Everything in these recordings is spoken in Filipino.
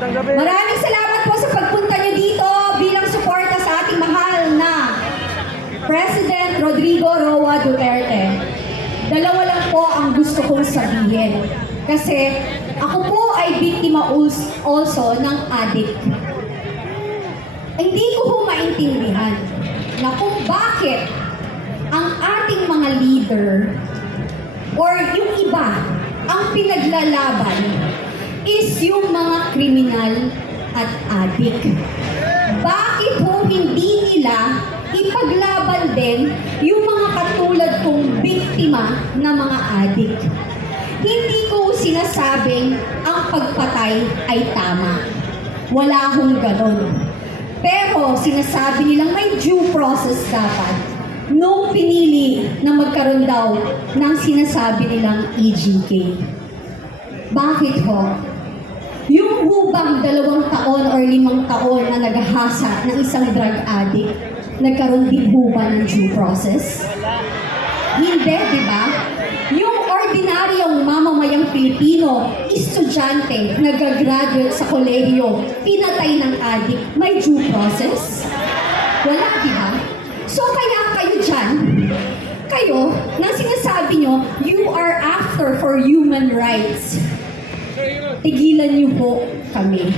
Maraming salamat po sa pagpunta niyo dito bilang suporta sa ating mahal na President Rodrigo Roa Duterte. Dalawa lang po ang gusto kong sabihin. Kasi ako po ay biktima als- also ng addict. Hindi ko po maintindihan na kung bakit ang ating mga leader or yung iba ang pinaglalaban is yung mga kriminal at adik. Bakit po hindi nila ipaglaban din yung mga katulad kong biktima na mga adik? Hindi ko sinasabing ang pagpatay ay tama. Wala akong ganon. Pero sinasabi nilang may due process dapat nung pinili na magkaroon daw ng sinasabi nilang EGK. Bakit ho? Yung hubang dalawang taon or limang taon na naghahasa ng isang drug addict, nagkaroon din ho ba ng due process? Hindi, di ba? Yung ordinaryong mamamayang Pilipino, estudyante, nag-graduate sa kolehiyo, pinatay ng addict, may due process? Wala, di ba? So kaya kayo dyan, kayo, nang sinasabi nyo, you are after for human rights. Tigilan niyo po kami.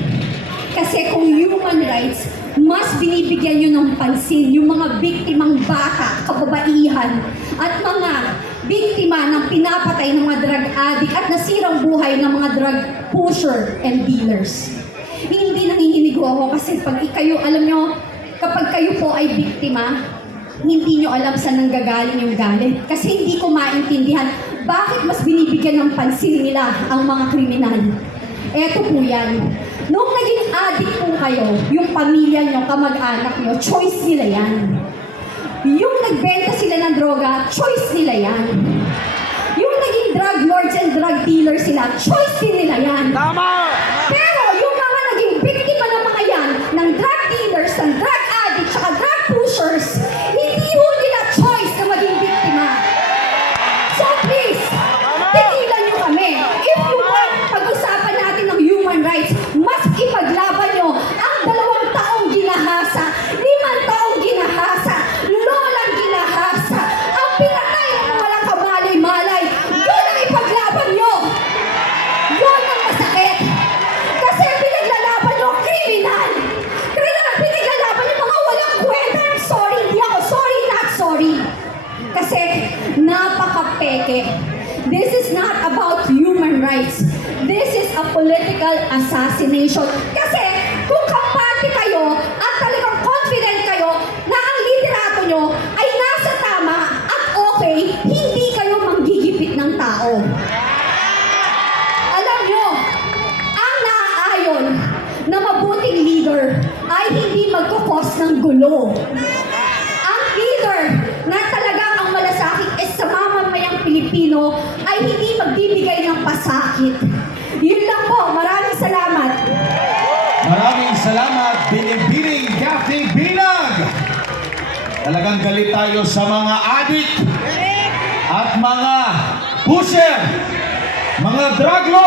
Kasi kung human rights, mas binibigyan niyo ng pansin yung mga biktimang bata, kababaihan, at mga biktima ng pinapatay ng mga drug addict at nasirang buhay ng mga drug pusher and dealers. Hindi nanginginig ako kasi pag kayo, alam nyo, kapag kayo po ay biktima, hindi nyo alam saan nanggagaling yung galit. Kasi hindi ko maintindihan bakit mas binibigyan ng pansin nila ang mga kriminal. Eto po yan. Nung naging addict po kayo, yung pamilya nyo, kamag-anak nyo, choice nila yan. Yung nagbenta sila ng droga, choice nila yan. Yung naging drug lords and drug dealers sila, choice din nila yan. Tama! This is not about human rights. This is a political assassination. Kasi kung kampante kayo at talagang confident kayo na ang liderato nyo ay nasa tama at okay, hindi kayo manggigipit ng tao. Alam nyo, ang naaayon na mabuting leader ay hindi magkakos ng gulo. Ang leader na talagang Pilipino ay hindi magbibigay ng pasakit. Yun lang po. Maraming salamat. Maraming salamat, Binibining Kathy Binag! Talagang galit tayo sa mga adik at mga pusher, mga drug lord!